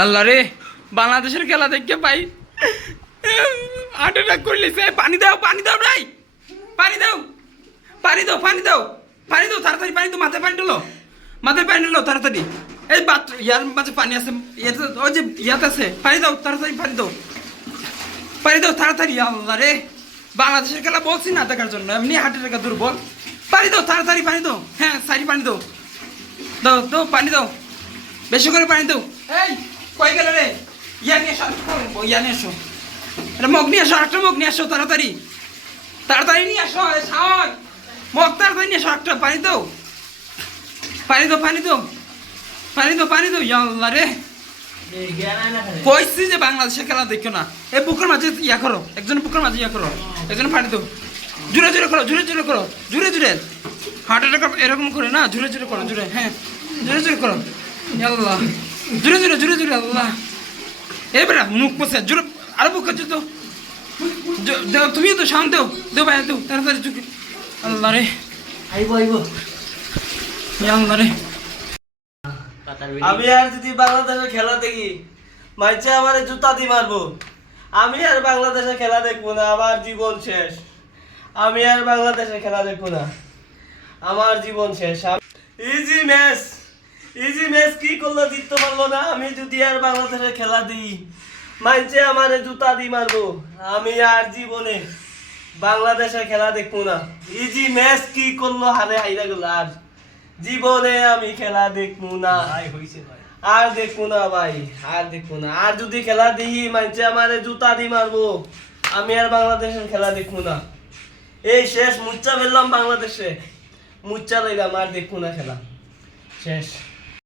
আল্লাহ রে, বাংলাদেশের খেলা দেখে পাই হার্ট অ্যাটাক করলি সে, পানি দাও পানি দাও ভাই। পানি দাও পানি দাও পানি দাও পানি দাও, তাড়াতাড়ি পানি দাও, মাথায় পানি ঢালো। মাথায় পানি ঢালো, তাড়াতাড়ি। এই বাত, ইয়ার মাঝে পানি আছে, ইয়াতে যে ইয়াতে আছে। পানি দাও, তাড়াতাড়ি পানি দাও। পানি দাও, তাড়াতাড়ি আল্লাহ রে। বাংলাদেশের খেলা বলছি না দেখার জন্য, এমনি হার্ট অ্যাটাক দুর্বল। পানি দাও, তাড়াতাড়ি পানি দাও। হ্যাঁ সারি পানি দাও। দাও দাও, পানি দাও। বেশি করে পানি দাও। এই কই গেল রে? ইয়া নিয়ে এসো ইয়া নিয়ে এসো। এটা মগ নিয়ে এসো একটা মগ নিয়ে এসো, তাড়াতাড়ি। তাড়াতাড়ি নিয়ে এসো শাওন। মগ তাড়াতাড়ি নিয়ে এসো একটা পানি দাও। পানি দাও পানি দাও। পানি দাও পানি দাও ইয়া রে। কইছি যে বাংলাদেশের খেলা দেখো না। এই বুকের মাঝে ইয়া করো, একজন বুকের মাঝে ইয়া করো। একজন পানি দাও। জুড়ে জুড়ে করো জুড়ে জুড়ে করো জুড়ে জুড়ে হার্ট অ্যাটাক এরকম করে না জুড়ে জুড়ে করো জুড়ে হ্যাঁ। জুড়ে জুড়ে করো। আল্লাহ জুড়ে জুড়ে জুড়ে জুড়ে আল্লাহ এই বেটা মুখ বসে জুড়ে আরও বুক করছ তো দেও তুমি তো শান্ত দেও দেও ভাই দেও তাড়াতাড়ি চুকি আল্লাহ রে আইব আইব আল্লাহ রে আমি আর যদি বাংলাদেশের খেলা দেখি মাইছে আমার জুতা দি মারবো আমি আর বাংলাদেশের খেলা দেখব না আমার জীবন শেষ আমি আর বাংলাদেশের খেলা দেখব না আমার জীবন শেষ ইজি ম্যাচ ইজি ম্যাচ কি করল জিততে পারল না? আমি যদি আর বাংলাদেশের খেলা দিই মাইছে আমার জুতা দি মারবো। আমি আর জীবনে বাংলাদেশের খেলা দেখব না। ইজি ম্যাচ কি করল? হারে হাইরা গেল। আর জীবনে আমি খেলা দেখব না। আর দেখব না ভাই আর দেখব না। আর যদি খেলা দেখি মানছে আমারে জুতা দি মারবো। আমি আর বাংলাদেশের খেলা দেখব না। এই শেষ মুচ্চা ফেললাম বাংলাদেশে। মুচ্চা লইলাম আর দেখব না খেলা। শেষ।